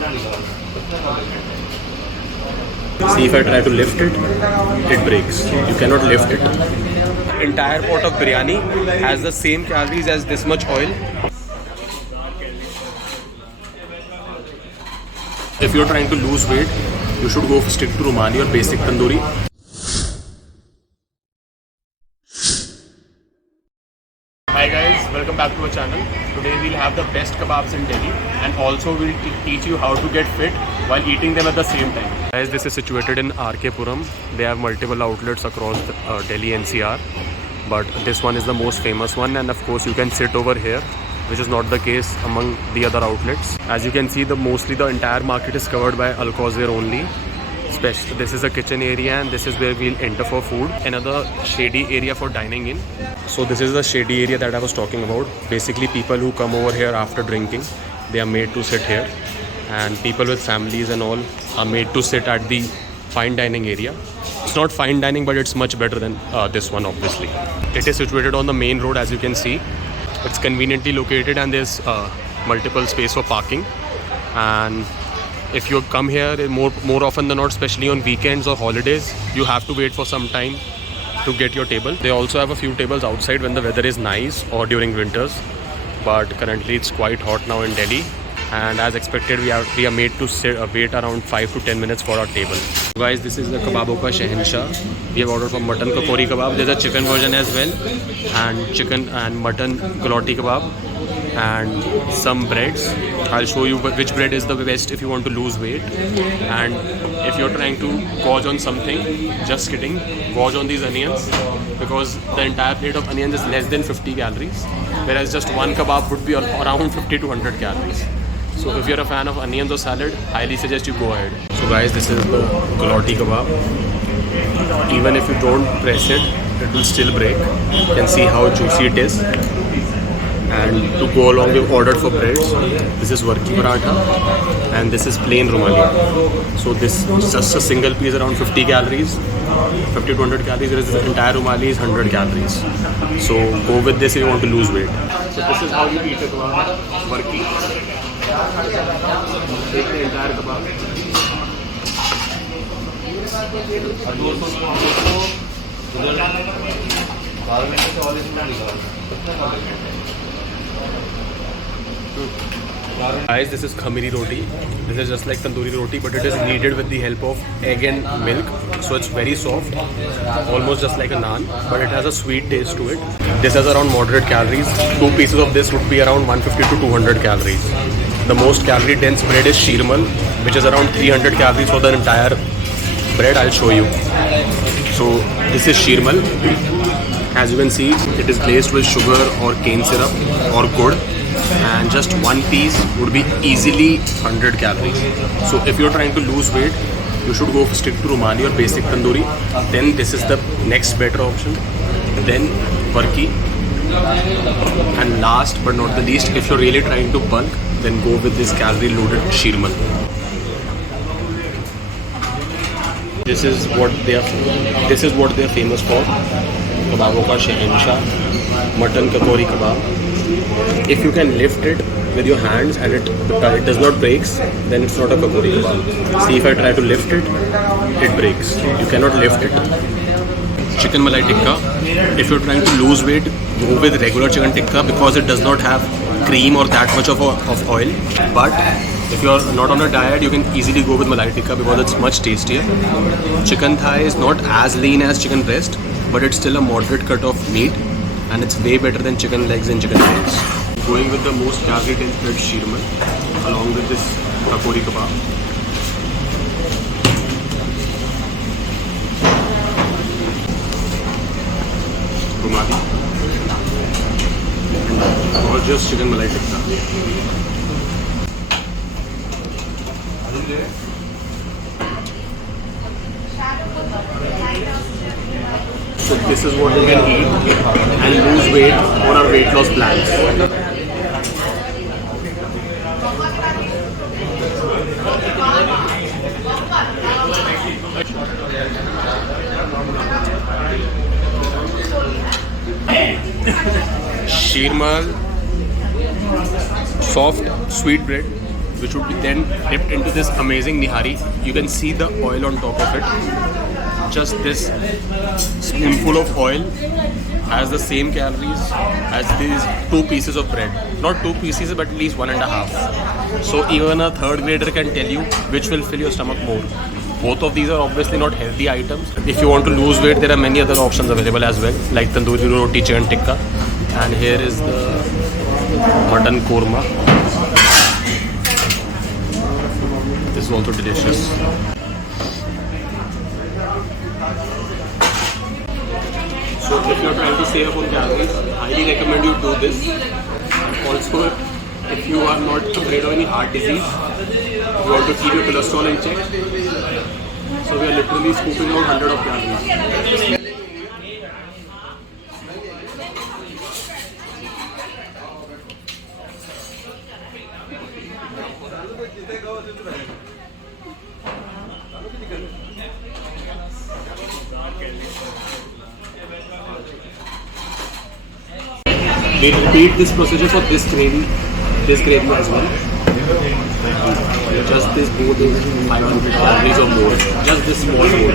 See, if I try to lift it, it breaks. You cannot lift it. Entire pot of biryani has the same calories as this much oil. If you're trying to lose weight, you should go stick to Rumali or basic tandoori. Hi guys, welcome back to our channel. Today we'll have the best kebabs in Delhi and also we'll teach you how to get fit while eating them at the same time. Guys, this is situated in RK Puram. They have multiple outlets across Delhi NCR, but this one is the most famous one, and of course you can sit over here, which is not the case among the other outlets. As you can see, mostly the entire market is covered by Alcozir only. This is a kitchen area and this is where we'll enter for food. Another shady area for dining in. So this is the shady area that I was talking about. Basically people who come over here after drinking, they are made to sit here, and people with families and all are made to sit at the fine dining area. It's not fine dining, but it's much better than this one obviously. It is situated on the main road, as you can see. It's conveniently located and there's multiple space for parking. And if you come here more often than not, especially on weekends or holidays, you have to wait for some time to get your table. They also have a few tables outside when the weather is nice or during winters, but currently it's quite hot now in Delhi, and as expected we are made to wait around 5 to 10 minutes for our table. Guys, this is the Kebabon Ka Shahenshah. We have ordered for mutton kakori kebab. There's a chicken version as well, and chicken and mutton galati kebab and some breads. I'll show you which bread is the best if you want to lose weight, and if you're trying to gorge on something, just kidding, gorge on these onions, because the entire plate of onions is less than 50 calories, whereas just one kebab would be around 50 to 100 calories. So if you're a fan of onions or salad, highly suggest you go ahead. So guys, this is the galati kebab. Even if you don't press it, it will still break. You can see how juicy it is. And to go along, we've ordered for breads. This is Varki Paratha and this is plain Rumali. So this is just a single piece, around 50 calories, 50 to 100 calories, whereas this entire Rumali is 100 calories. So go with this if you want to lose weight. So this is how you eat a kebab, Varki. Take the entire kebab. Guys, this is khamiri roti. This is just like tandoori roti, but it is kneaded with the help of egg and milk. So it's very soft, almost just like a naan, but it has a sweet taste to it. This has around moderate calories. 2 pieces of this would be around 150 to 200 calories. The most calorie dense bread is sheermal, which is around 300 calories for the entire bread. I'll show you. So this is sheermal. As you can see, it is glazed with sugar or cane syrup or gur, and just one piece would be easily 100 calories. So if you're trying to lose weight, you should go stick to Rumali or basic tandoori. Then this is the next better option. Then Varki. And last but not the least, if you're really trying to bulk, then go with this calorie loaded sheermal. This is what they are famous for. Kebabon Ka Shahenshah, mutton kakori kebab. If you can lift it with your hands and it does not break, then it's not a kakori kebab. See, if I try to lift it, it breaks. You cannot lift it. Chicken malai tikka. If you're trying to lose weight, go with regular chicken tikka because it does not have cream or that much of oil. But if you're not on a diet, you can easily go with malai tikka because it's much tastier. Chicken thigh is not as lean as chicken breast, but it's still a moderate cut of meat, and it's way better than chicken legs and chicken wings. Going with the most calorie dense bread, sheermal, along with this kakori kebab. Rumali. Or just chicken malai tikka. So this is what you can eat and lose weight on our weight loss plans. Sheermal, soft, sweet bread, which would be then dipped into this amazing nihari. You can see the oil on top of it. Just this spoonful of oil has the same calories as these 2 pieces of bread. Not 2 pieces, but at least 1.5. So even a third grader can tell you which will fill your stomach more. Both of these are obviously not healthy items. If you want to lose weight, there are many other options available as well, like tandoori roti, chicken tikka. And here is the mutton korma. This is also delicious. So if you're trying to save on calories, I highly recommend you do this. Also, if you are not afraid of any heart disease, you want to keep your cholesterol in check. So we are literally scooping out 100 of calories. We repeat this procedure for this gravy as well. Just this bowl is 500 calories or more. Just this small bowl.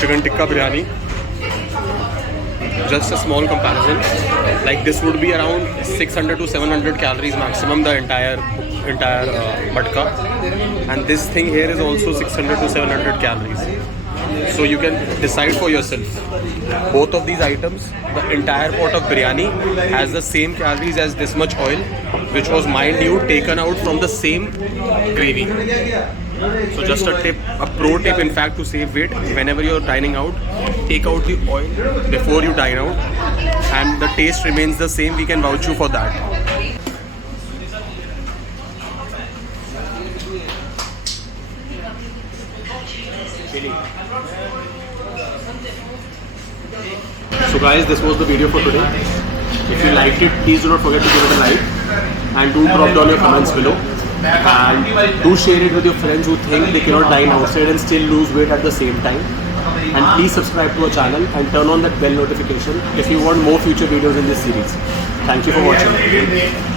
Chicken tikka biryani. Just a small comparison, like this would be around 600 to 700 calories maximum, the entire matka, and this thing here is also 600 to 700 calories. So you can decide for yourself. Both of these items, the entire pot of biryani has the same calories as this much oil, which was, mind you, taken out from the same gravy. So just a tip, a pro tip in fact, to save weight, whenever you're dining out, take out the oil before you dine out, and the taste remains the same. We can vouch you for that. So guys, this was the video for today. If you liked it, please do not forget to give it a like, and do drop down your comments below. And do share it with your friends who think they cannot dine outside and still lose weight at the same time. And please subscribe to our channel and turn on that bell notification if you want more future videos in this series. Thank you for watching.